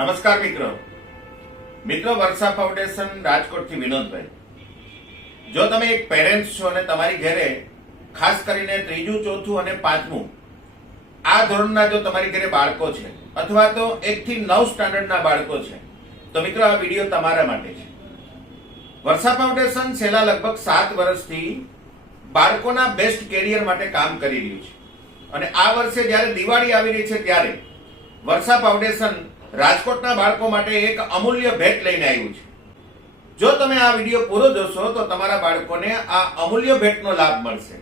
નમસ્કાર મિત્રો વર્ષા ફાઉન્ડેશન રાજકોટથી વિનોદભાઈ. જો તમે એક પેરેન્ટ્સ છો અને તમારી ઘરે ખાસ કરીને ત્રીજું, ચોથું અને પાંચમું આ ધોરણના જો તમારી ઘરે બાળકો છે અથવા તો 1 થી 9 સ્ટાન્ડર્ડના બાળકો છે તો મિત્રો આ વિડીયો તમારા માટે છે. વર્ષા ફાઉન્ડેશન છેલ્લા લગભગ 7 વર્ષથી બાળકોના બેસ્ટ કેરિયર માટે કામ કરી રહ્યું છે અને આ વર્ષે જ્યારે દિવાળી આવી રહી છે ત્યારે વર્ષા ફાઉન્ડેશન રાજકોટના બાળકો માટે એક અમૂલ્ય ભેટ લઈને આવ્યું છે. જો તમે આ વિડીયો પૂરો જોશો તો તમારા બાળકોને આ અમૂલ્ય ભેટનો લાભ મળશે.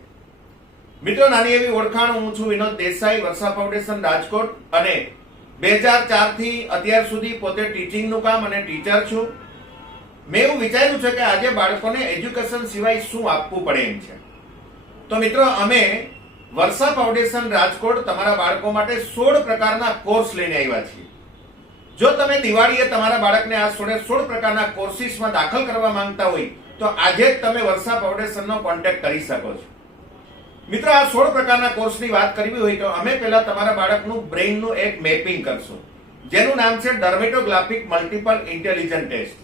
મિત્રો, નાની એવી ઓળખાણ, હું છું વિનોદ દેસાઈ, વર્ષા ફાઉન્ડેશન રાજકોટ, અને 2004 થી અત્યાર સુધી પોતે ટીચિંગનું કામ અને ટીચર છું. મેં એવું વિચાર્યું છે કે આજે બાળકોને એજ્યુકેશન સિવાય શું આપવું પડે એમ છે. તો મિત્રો, અમે વર્ષા ફાઉન્ડેશન રાજકોટ તમારા બાળકો માટે 16 પ્રકારના કોર્સ લઈને આવ્યા છીએ. જો તમે દિવાળીએ તમારા બાળકને આ 16 પ્રકારના કોર્સિસમાં દાખલ કરવા માંગતા હોય તો આજે જ તમે વર્ષા ફાઉન્ડેશનનો કોન્ટેક્ટ કરી શકો છો. મિત્રો, આ 16 પ્રકારના કોર્સની વાત કરવી હોય તો અમે પહેલા તમારા બાળકનું બ્રેઇનનું એક મેપિંગ કરશું, જેનું નામ છે ડર્મેટોગ્રાફિક મલ્ટિપલ ઇન્ટેલિજન્ટ ટેસ્ટ.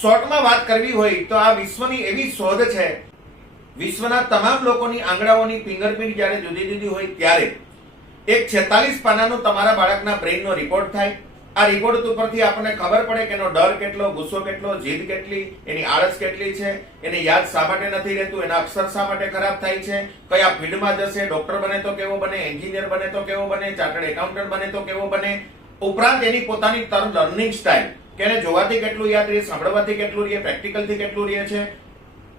શોર્ટમાં વાત કરવી હોય તો આ વિશ્વની એવી શોધ છે, વિશ્વના તમામ લોકોની આંગળાઓની ફિંગરપ્રિન્ટ જ્યારે જુદી જુદી હોય ત્યારે એક 46 પાનાનો તમારા બાળકના બ્રેઇનનો રિપોર્ટ થાય. આ રિપોર્ટ ઉપરથી આપણને ખબર પડે કે એનો ડર કેટલો, ગુસ્સો કેટલો, જીદ કેટલી, એની આળસ કેટલી છે, એને યાદ શા માટે નથી રહેતું, એના અક્ષર શા માટે ખરાબ થાય છે, કયા ફિલ્ડમાં જશે, ડોક્ટર બને તો કેવો બને, એન્જિનિયર બને તો કેવો બને, ચાર્ટર્ડ એકાઉન્ટન્ટ બને તો કેવો બને. ઉપરાંત એની પોતાની લર્નિંગ સ્ટાઇલ, કે એને જોવાથી કેટલું યાદ રહે, સાંભળવાથી કેટલું રહે, પ્રેક્ટિકલથી કેટલું રહે છે.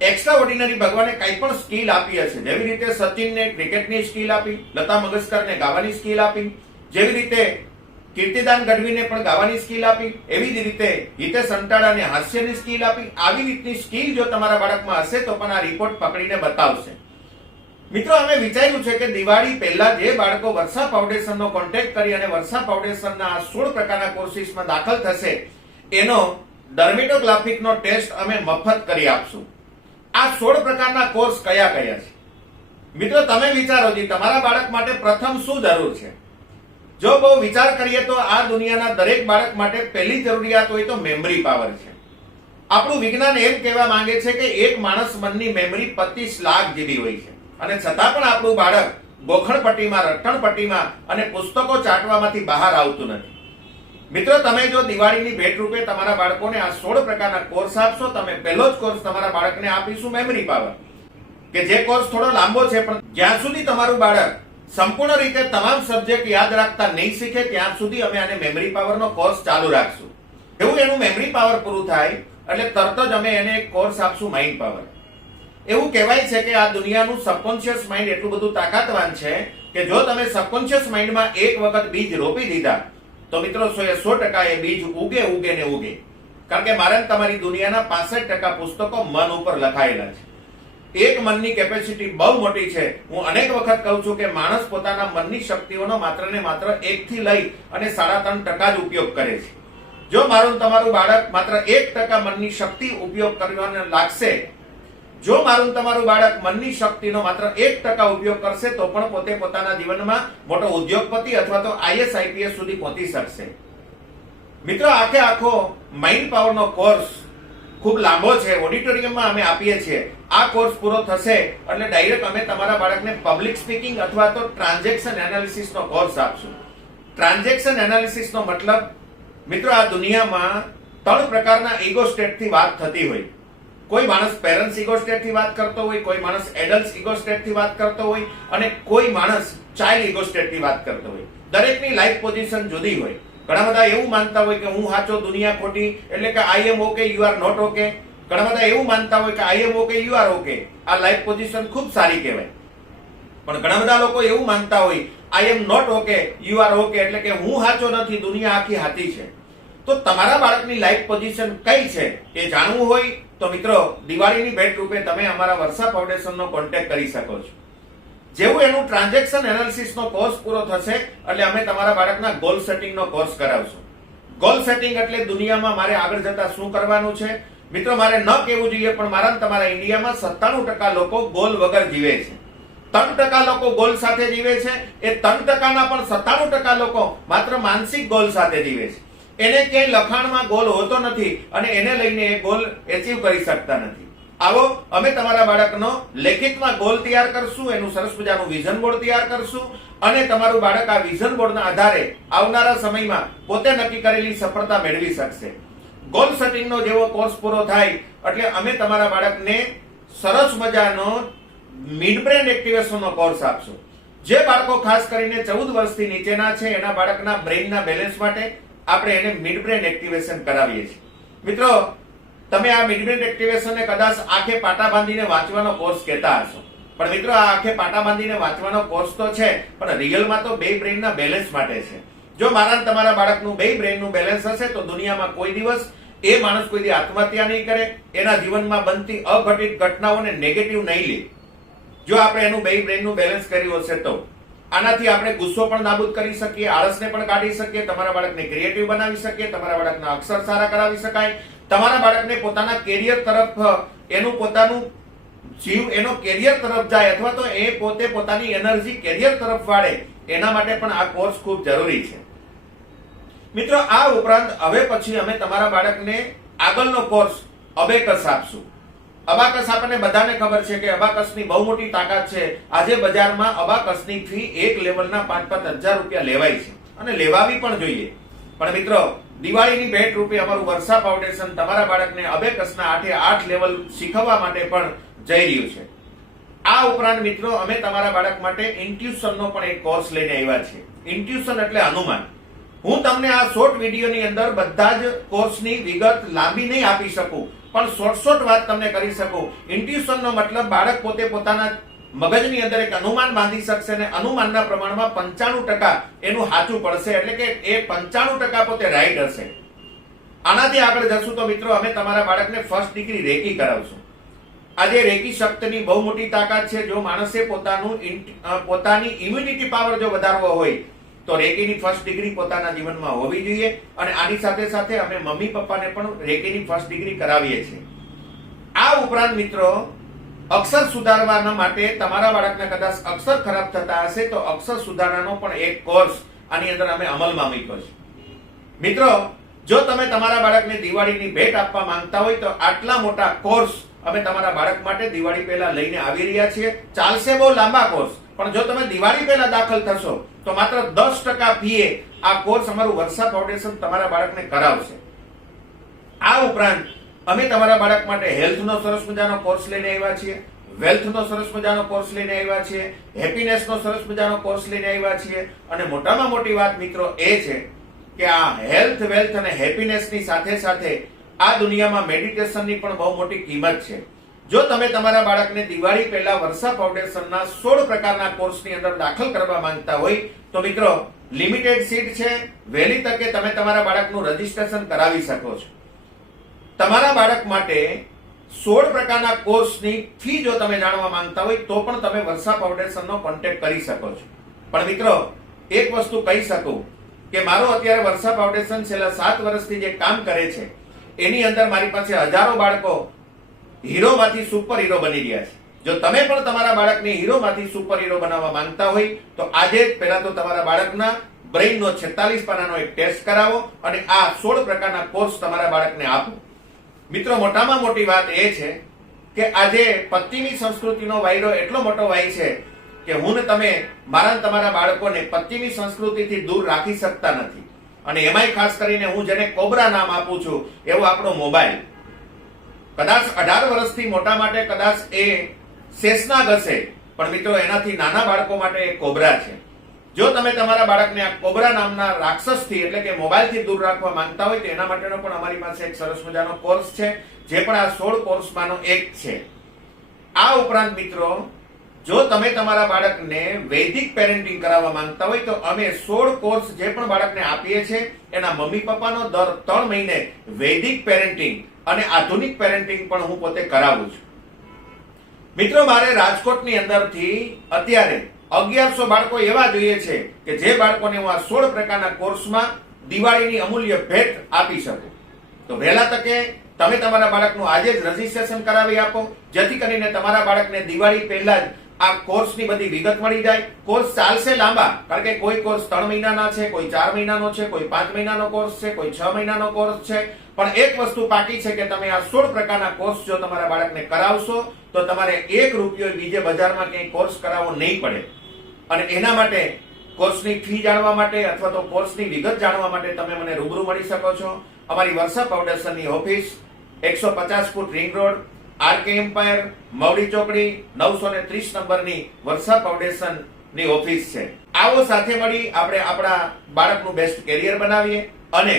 એક્સ્ટ્રા ઓર્ડિનરી ભગવાને કઈ પણ સ્કિલ આપી હશે. જેવી રીતે સચિનને ક્રિકેટની સ્કિલ આપી, લતા મંગેશકરને ગાવાની સ્કિલ આપી, જેવી રીતે કીર્તિદાન ગઢવીને પણ ગાવાની સ્કિલ આપી, એવી જ રીતે હિતેશ અંટાળાને હાસ્યની સ્કિલ આપી. આવી રીતની સ્કિલ જો તમારા બાળકમાં હશે તો પણ આ રિપોર્ટ પકડીને બતાવશે. મિત્રો, અમે વિચાર્યું છે કે દિવાળી પહેલા જે બાળકો વર્ષા ફાઉન્ડેશનનો કોન્ટેક્ટ કરી અને વર્ષા ફાઉન્ડેશનના આ 16 પ્રકારના કોર્સિસમાં દાખલ થશે એનો ડર્મેટોગ્રાફિકનો ટેસ્ટ અમે મફત કરી આપશું. આ 16 પ્રકારના કોર્સ કયા કયા છે? મિત્રો, તમે વિચારો કે તમારા બાળક માટે પ્રથમ શું જરૂર છે. જો બહુ વિચાર કરીએ તો આ દુનિયાના દરેક બાળક માટે પહેલી જરૂરિયાત હોય તો મેમરી પાવર છે. આપણું વિજ્ઞાન એમ કહેવા માંગે છે કે એક માણસ મનની મેમરી 25 લાખ GB હોય છે અને છતાં પણ આપણું બાળક ગોખણપટ્ટીમાં, રટ્ટણપટ્ટીમાં અને પુસ્તકો ચાટવામાંથી બહાર આવતું નથી. મિત્રો, તમે જો દિવાળીની ભેટ રૂપે તમારા બાળકોને આ 16 પ્રકારના કોર્સ આપશો, તમે પહેલો જ કોર્સ તમારા બાળકને આપીશું મેમરી પાવર, કે જે કોર્સ થોડો લાંબો છે પણ જ્યાં સુધી તમારું બાળક સંપૂર્ણ રીતે તમામ સબ્જેક્ટ યાદ રાખતા નહીં શીખે ત્યાં સુધી અમે આને મેમરી પાવરનો કોર્સ ચાલુ રાખશું. એવું એનું મેમરી પાવર પૂરું થાય એટલે તરત જ અમે એને એક કોર્સ આપશું માઇન્ડ પાવર. એવું કહેવાય છે કે આ દુનિયાનું સબકોન્શિયસ માઇન્ડ એટલું બધું તાકાતવાન છે કે જો તમે સબકોન્શિયસ માઇન્ડમાં એક વખત બીજ રોપી દીધા તો મિત્રો 100% એ બીજ ઉગે ઉગે ને ઉગે. કારણ કે મારા તમારી દુનિયાના 65% પુસ્તકો મન ઉપર લખાયેલા છે. એક મનની કેપેસિટી બહુ મોટી છે. હું અનેક વખત કહું છું કે માણસ પોતાના મનની શક્તિઓનો માત્ર ને માત્ર 1 થી લઈ અને 3.5% જ ઉપયોગ કરે છે. જો મારું તમારું બાળક માત્ર 1% મનની શક્તિ ઉપયોગ કરવાને લાગશે, જો મારું તમારું બાળક મનની શક્તિનો માત્ર 1% ઉપયોગ કરશે તો પણ પોતે પોતાના જીવનમાં મોટો ઉદ્યોગપતિ અથવા તો IAS IPS સુધી પહોંચી શકશે. મિત્રો, આખો માઇન્ડ પાવરનો કોર્સ ખૂબ લાંબો છે. ઓડિટોરિયમમાં અમે આપીએ છીએ. આ કોર્સ પૂરો થશે એટલે ડાયરેક્ટ અમે તમારા બાળકને પબ્લિક સ્પીકિંગ અથવા તો ટ્રાન્ઝેક્શન એનાલિસિસનો કોર્સ આપશું. ટ્રાન્ઝેક્શન એનાલિસિસનો મતલબ, મિત્રો, આ દુનિયામાં 3 પ્રકારના ઈગો સ્ટેટથી વાત થતી હોય. કોઈ માણસ પેરેન્ટ્સ ઈગો સ્ટેટથી વાત કરતો હોય, કોઈ માણસ એડલ્ટ ઈગો સ્ટેટથી વાત કરતો હોય અને કોઈ માણસ ચાઇલ્ડ ઈગો સ્ટેટથી વાત કરતો હોય. દરેકની લાઈફ પોઝિશન જુદી હોય. ઘણા બધા એવું માનતા હોય કે હું સાચો, દુનિયા ખોટી, એટલે કે I am okay, you are not okay. ઘણા બધા એવું માનતા હોય કે I am okay, you are okay. આ લાઈફ પોઝિશન ખૂબ સારી કહેવાય. પણ ઘણા બધા લોકો એવું માનતા હોય I am not okay, you are okay, એટલે કે હું સાચો નથી, દુનિયા આખી સાચી છે. તો તમારા બાળકની લાઈફ પોઝિશન કઈ છે એ જાણવું હોય તો મિત્રો, દિવાળીની ભેટ રૂપે તમે અમારા વર્ષા ફાઉન્ડેશનનો કોન્ટેક્ટ કરી શકો છો. જેવું એનું ટ્રાન્ઝેક્શન એનાલિસિસનો કોર્સ પૂરો થશે એટલે અમે તમારા બાળકના ગોલ સેટિંગનો કોર્સ કરાવશું. ગોલ સેટિંગ એટલે દુનિયામાં મારે આગળ જતા શું કરવાનું છે. મિત્રો, મારે ન કહેવું જોઈએ પણ મારા તમારા ઇન્ડિયામાં 97% લોકો ગોલ વગર જીવે છે. 3% લોકો ગોલ સાથે જીવે છે. એ 3%ના પણ 97% લોકો માત્ર માનસિક ગોલ સાથે જીવે છે. એને ક્યાંય લખાણમાં ગોલ હોતો નથી અને એને લઈને એ ગોલ એચીવ કરી શકતા નથી. આવો અમે તમારા બાળકનો લેખિતમાં ગોલ તૈયાર કરશું, એનું સરસ મજાનું વિઝન બોર્ડ તૈયાર કરશું અને તમારું બાળક આ વિઝન બોર્ડના આધારે આવનારા સમયમાં પોતે નક્કી કરેલી સફળતા મેળવી શકશે. ગોલ સેટિંગનો જેવો કોર્સ પૂરો થાય એટલે અમે તમારા બાળકને સરસ મજાનો મિડ બ્રેન એક્ટિવેશનનો કોર્સ આપશું. જે બાળકો ખાસ કરીને 14 વર્ષથી નીચેના છે એના બાળકના બ્રેઇનના બેલેન્સ માટે આપણે એને મિડ બ્રેન એક્ટિવેશન કરાવીએ છીએ. મિત્રો, તમે આ મિડ બ્રેન એક્ટિવેશનને કદાચ આંખે પાટા બાંધીને વાંચવાનો કોર્સ કહેતા હશો, પણ મિત્રો આ આંખે પાટા બાંધીને વાંચવાનો કોર્સ તો છે, પણ રિયલમાં તો બે બ્રેઇનના બેલેન્સ માટે છે. જો મારા તમારા બાળકનું બે બ્રેઇનનું બેલેન્સ હશે તો દુનિયામાં કોઈ દિવસ એ માણસ કોઈ દી આત્મહત્યા નહીં કરે, એના જીવનમાં બનતી અઘટિત ઘટનાઓને નેગેટિવ નહીં લે. જો આપણે એનું બે બ્રેઇનનું બેલેન્સ કર્યું હશે તો આનાથી આપણે ગુસ્સો પણ નાબૂદ કરી શકીએ, આળસને પણ કાઢી શકીએ, તમારા બાળકને ક્રિએટિવ બનાવી શકીએ, તમારા બાળકના અક્ષર સારા કરાવી શકાય, તમારા બાળકને પોતાના કેરિયર તરફ એનું પોતાનું જીવ એનો કેરિયર તરફ જાય અથવા તો એ પોતે પોતાની એનર્જી કેરિયર તરફ વાળે, એના માટે પણ આ કોર્સ ખૂબ જરૂરી છે. મિત્રો, આ ઉપરાંત હવે પછી અમે તમારા બાળકને આગળનો કોર્સ અબેકસ આપશું. અબાકસ આપણને બધાને ખબર છે કે અબાકસની બહુ મોટી તાકાત છે. આજે બજારમાં અબાકસની ફી એક લેવલના 5-5 હજાર રૂપિયા લેવાય છે અને લેવાવી પણ જોઈએ. પણ મિત્રો, દિવાળીની ભેટ રૂપે અમારું વર્ષા ફાઉન્ડેશન તમારા બાળકને અબેકસના 8 લેવલ શીખવવા માટે પણ જઈ રહ્યું છે. આ ઉપરાંત મિત્રો, અમે તમારા બાળક માટે ઇન્ટ્યુશનનો પણ એક કોર્સ લઈને આવ્યા છીએ. ઇન્ટ્યુશન એટલે અનુમાન. હું તમને આ શોર્ટ વિડીયોની અંદર બધા જ કોર્સની વિગત લાંબી નહીં આપી શકું, પણ શોર્ટ વાત તમને કરી શકું. ઇન્ટ્યુશનનો મતલબ બાળક પોતે પોતાના મગજની અંદર એક અનુમાન બાંધી શકશે અને અનુમાનના પ્રમાણમાં 95% એનું સાચું પડશે, એટલે કે એ 95% પોતે રાઈટ હશે. આનાથી આગળ જશું તો મિત્રો, અમે તમારા બાળકને ફર્સ્ટ ડિગ્રી રેકી કરાવશું. આજે રેકી શક્તિની બહુ મોટી તાકાત છે. જો માણસે પોતાની ઇમ્યુનિટી પાવર જો વધારવો હોય તો રેકીની ફર્સ્ટ ડિગ્રી પોતાના જીવનમાં હોવી જોઈએ. અને આની સાથે સાથે અમે મમ્મી પપ્પાને પણ રેકીની ફર્સ્ટ ડિગ્રી કરાવીએ છીએ. આ ઉપરાંત મિત્રો, અક્ષર સુધારવાના માટે તમારા બાળકને કદાચ અક્ષર ખરાબ થતા હશે તો અક્ષર સુધારવાનો પણ એક કોર્સ આની અંદર અમે અમલમાં મૂક્યો છે. મિત્રો, જો તમે તમારા બાળકને દિવાળીની ભેટ આપવા માંગતા હોય તો આટલા મોટા કોર્સ અમે તમારા બાળક માટે દિવાળી પહેલા લઈને આવી રહ્યા છીએ. ચાલશે બહુ લાંબા કોર્સ, પણ જો તમે દિવાળી પહેલા દાખલ થશો તો માત્ર 10% ફીએ આ કોર્સ અમારું વર્ષા ફાઉન્ડેશન તમારા બાળકને કરાવશે. આ ઉપરાંત અમે તમારા બાળક માટે હેલ્થનો સરસ મજાનો કોર્સ લઈને આવ્યા છીએ, વેલ્થનો સરસ મજાનો કોર્સ લઈને આવ્યા છીએ, હેપીનેસનો સરસ મજાનો કોર્સ લઈને આવ્યા છીએ. અને મોટામાં મોટી વાત મિત્રો એ છે કે આ હેલ્થ, વેલ્થ અને હેપીનેસની સાથે સાથે આ દુનિયામાં મેડિટેશનની પણ બહુ મોટી કિંમત છે. જો તમે તમારા બાળકને દિવાળી પહેલા વર્ષા ફાઉન્ડેશનના 16 પ્રકારના કોર્સની અંદર દાખલ કરવા માંગતા હોય તો મિત્રો, લિમિટેડ સીટ છે. વહેલી તકે તમે તમારા બાળકનું રજીસ્ટ્રેશન કરાવી શકો છો. તમારા બાળક માટે 16 પ્રકારના કોર્સની ફી જો તમે જાણવા માંગતા હોય તો પણ તમે વર્ષા ફાઉન્ડેશનનો કોન્ટેક્ટ કરી શકો છો. પણ મિત્રો, એક વસ્તુ કહી શકું કે મારું અત્યારે વર્ષા ફાઉન્ડેશન છેલ્લા 7 વર્ષથી જે કામ કરે છે એની અંદર મારી પાસે હજારો બાળકો હીરોમાંથી સુપર હીરો બની રહ્યા છે. જો તમે પણ તમારા બાળકને હીરોમાંથી સુપર હીરો બનાવવા માંગતા હોય તો આજે જ પહેલા તો તમારા બાળકના બ્રેઇનનો 46 પાનાનો એક ટેસ્ટ કરાવો અને આ 16 પ્રકારના કોર્સ તમારા બાળકને આપો. મિત્રો, મોટામાં મોટી વાત એ છે કે આજે પશ્ચિમી સંસ્કૃતિનો વાયરો એટલો મોટો વાય છે કે હું ને તમે મારા તમારા બાળકોને પશ્ચિમી સંસ્કૃતિથી દૂર રાખી શકતા નથી. અને એમાંય ખાસ કરીને હું જેને કોબરા નામ આપું છું એવો આપણો મોબાઈલ. કદાચ 18 વર્ષથી મોટા માટે કદાચ એ શેષનાગ હશે, પણ મિત્રો એનાથી નાના બાળકો માટે એ કોબરા છે. જો તમે તમારા બાળકને આ કોબરા નામના રાક્ષસથી એટલે કે મોબાઈલથી દૂર રાખવા માંગતા હોય તો એના માટેનો પણ અમારી પાસે એક સરસ મજાનો કોર્સ છે, જે પણ આ 16 કોર્સમાંનો એક છે. આ ઉપરાંત મિત્રો, જો તમે તમારા બાળકને વૈદિક પેરેન્ટિંગ કરાવવા માંગતા હોય તો અમે 16 કોર્સ જે પણ બાળકને આપીએ છીએ એના મમ્મી પપ્પાનો દર 3 મહિને વૈદિક પેરેન્ટિંગ અને આધુનિક પેરેન્ટિંગ પણ હું પોતે કરાવું છું. મિત્રો, મારે રાજકોટની અંદરથી અત્યારે 1100 બાળકો એવા જોઈએ છે કે જે બાળકોને હું આ 16 પ્રકારના કોર્સમાં દિવાળીની અમૂલ્ય ભેટ આપી શકું. તો વહેલા તકે તમે તમારા બાળકનું આજે જ રજીસ્ટ્રેશન કરાવી આપો, જેથી કરીને તમારા બાળકને દિવાળી પહેલા જ આ કોર્સની બધી વિગત મળી જાય. કોર્સ ચાલશે લાંબા, કારણ કે કોઈ કોર્સ 3 મહિનાના છે, કોઈ 4 મહિનાનો છે, કોઈ 5 મહિનાનો કોર્સ છે, કોઈ 6 મહિનાનો કોર્સ છે. પણ એક વસ્તુ પાકી છે કે તમે આ 16 પ્રકારના કોર્સ જો તમારા બાળકને કરાવશો તો તમારે 1 રૂપિયો બીજે બજારમાં ક્યાંય કોર્સ કરાવવો નહીં પડે. અને એના માટે કોર્સની ફી જાણવા માટે અથવા તો કોર્સની વિગત જાણવા માટે તમે મને રૂબરૂ મળી શકો છો. અમારી વર્ષા ફાઉન્ડેશનની office 150 foot ring road, RK empire, Mavdi ચોકડી, 930 નંબરની વર્ષા ફાઉન્ડેશનની ઓફિસ છે. આવો સાથે મળી આપણે આપણા બાળકનું બેસ્ટ કેરિયર બનાવીએ અને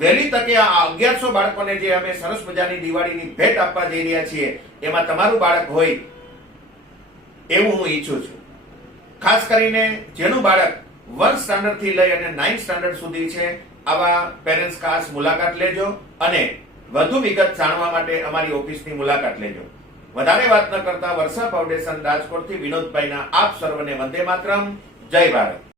વહેલી તકે આ 1100 બાળકોને જે અમે સરસ મજાની દિવાળીની ભેટ આપવા જઈ રહ્યા છીએ એમાં તમારું બાળક હોય એવું હું ઈચ્છું છું. ખાસ કરીને જેનું બાળક 1 સ્ટાન્ડર્ડ થી લઈ અને 9 સ્ટાન્ડર્ડ સુધી છે આવા પેરેન્ટ્સ ખાસ મુલાકાત લેજો અને વધુ વિગત જાણવા માટે અમારી ઓફિસની મુલાકાત લેજો. વધારે વાત ન કરતા વર્ષા ફાઉન્ડેશન રાજકોટથી વિનોદભાઈના આપ સર્વને વંદે માતરમ. જય ભારત.